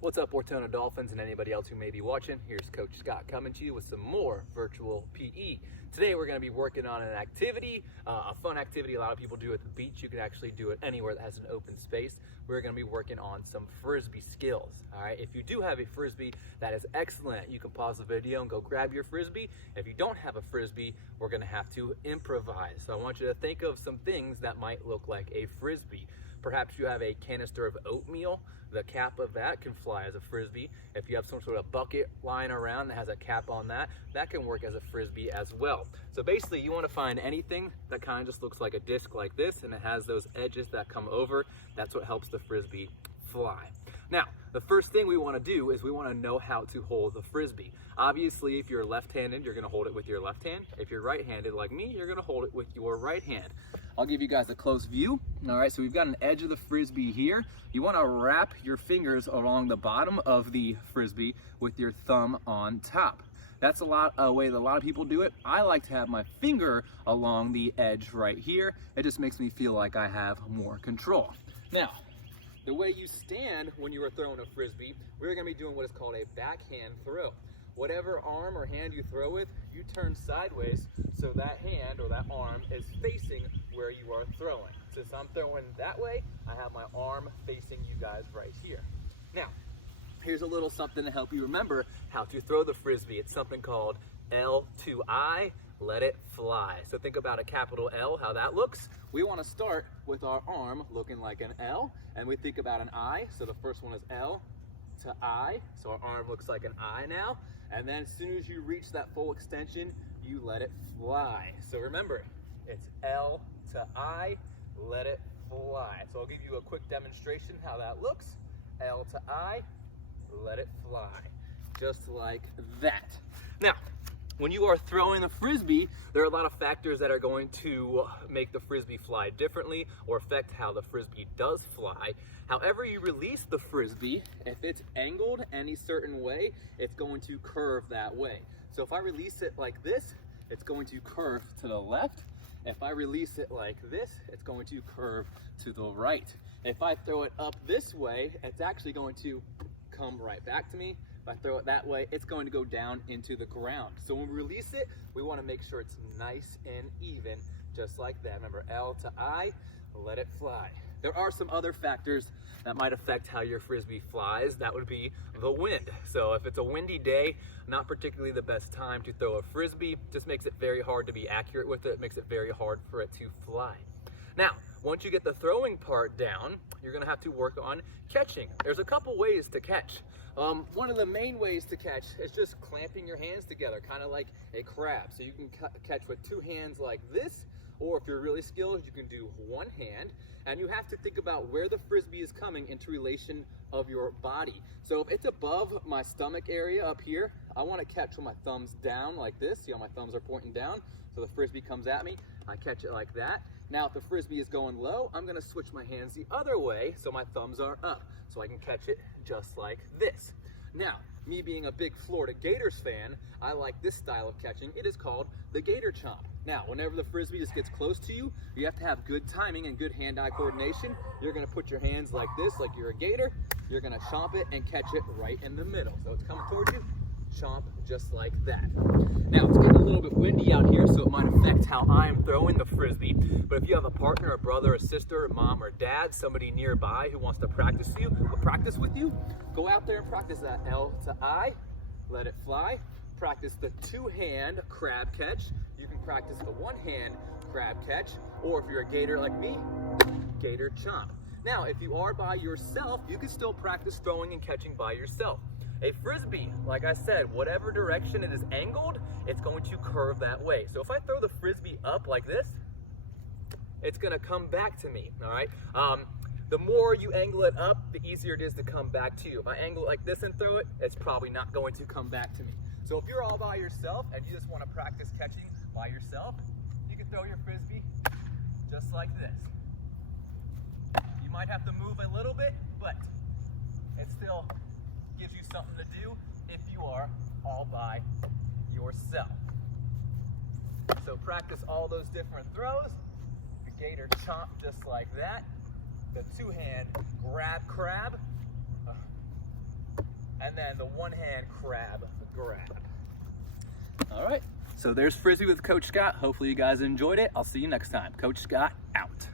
What's up, Ortona Dolphins and anybody else who may be watching? Here's Coach Scott coming to you with some more virtual PE. Today we're going to be working on an activity, a fun activity a lot of people do at the beach. You can actually do it anywhere that has an open space. We're going to be working on some Frisbee skills. All right, if you do have a Frisbee, that is excellent. You can pause the video and go grab your Frisbee. If you don't have a Frisbee, we're going to have to improvise. So I want you to think of some things that might look like a Frisbee. Perhaps you have a canister of oatmeal. The cap of that can fly as a Frisbee. If you have some sort of bucket lying around that has a cap on that, that can work as a Frisbee as well. So basically you want to find anything that kind of just looks like a disc like this and it has those edges that come over. That's what helps the Frisbee fly. Now, the first thing we want to do is we want to know how to hold the Frisbee. Obviously, if you're left-handed, you're going to hold it with your left hand. If you're right-handed like me, you're going to hold it with your right hand. I'll give you guys a close view. All right, so we've got an edge of the Frisbee here. You want to wrap your fingers along the bottom of the Frisbee with your thumb on top. That's a way that a lot of people do it. I like to have my finger along the edge right here. It just makes me feel like I have more control. Now, the way you stand when you are throwing a Frisbee, we're going to be doing what is called a backhand throw. Whatever arm or hand you throw with, you turn sideways so that hand or that arm is facing where you are throwing. Since I'm throwing that way, I have my arm facing you guys right here. Now, here's a little something to help you remember how to throw the Frisbee. It's something called L to I, let it fly. So think about a capital L, how that looks. We want to start with our arm looking like an L, and we think about an I. So the first one is L to I. So our arm looks like an I now. And then as soon as you reach that full extension, you let it fly. So remember, it's L to I, let it fly. So I'll give you a quick demonstration how that looks. L to I, let it fly. Just like that. Now, when you are throwing the Frisbee, there are a lot of factors that are going to make the Frisbee fly differently or affect how the Frisbee does fly. However you release the Frisbee, if it's angled any certain way, it's going to curve that way. So if I release it like this, it's going to curve to the left. If I release it like this, it's going to curve to the right. If I throw it up this way, it's actually going to come right back to me. If I throw it that way, it's going to go down into the ground. So when we release it, we want to make sure it's nice and even, just like that. Remember, L to I, let it fly. There are some other factors that might affect how your Frisbee flies. That would be the wind. So if it's a windy day, not particularly the best time to throw a Frisbee. Just makes it very hard to be accurate with it. It makes it very hard for it to fly. Now, once you get the throwing part down, you're going to have to work on catching. There's a couple ways to catch. One of the main ways to catch is just clamping your hands together, kind of like a crab. So you can catch with two hands like this, or if you're really skilled, you can do one hand. And you have to think about where the Frisbee is coming into relation of your body. So if it's above my stomach area up here, I want to catch with my thumbs down like this. See how my thumbs are pointing down? So the Frisbee comes at me, I catch it like that. Now if the Frisbee is going low, I'm going to switch my hands the other way so my thumbs are up, so I can catch it just like this. Now, me being a big Florida Gators fan, I like this style of catching. It is called the Gator Chomp. Now, whenever the Frisbee just gets close to you, you have to have good timing and good hand-eye coordination. You're going to put your hands like this, like you're a gator. You're going to chomp it and catch it right in the middle. So it's coming towards you, chomp just like that. Now, it's getting a little bit windy out here, so it might affect how I'm throwing the Frisbee. But if you have a partner, a brother, a sister, a mom, or dad, somebody nearby who wants to practice with you, go out there and practice that L to I, let it fly. Practice the two-hand crab catch. You can practice the one-hand crab catch, or if you're a gator like me, gator chomp. Now, if you are by yourself, you can still practice throwing and catching by yourself. A Frisbee, like I said, whatever direction it is angled, it's going to curve that way. So if I throw the Frisbee up like this, it's going to come back to me, all right? The more you angle it up, the easier it is to come back to you. If I angle it like this and throw it, it's probably not going to come back to me. So if you're all by yourself and you just want to practice catching by yourself, you can throw your Frisbee just like this. You might have to move a little bit, but it still gives you something to do if you are all by yourself. So practice all those different throws. The gator chomp just like that. The two-hand grab crab. then the one-hand crab grab. All right, so there's Frisbee with Coach Scott. Hopefully you guys enjoyed it. I'll see you next time. Coach Scott out.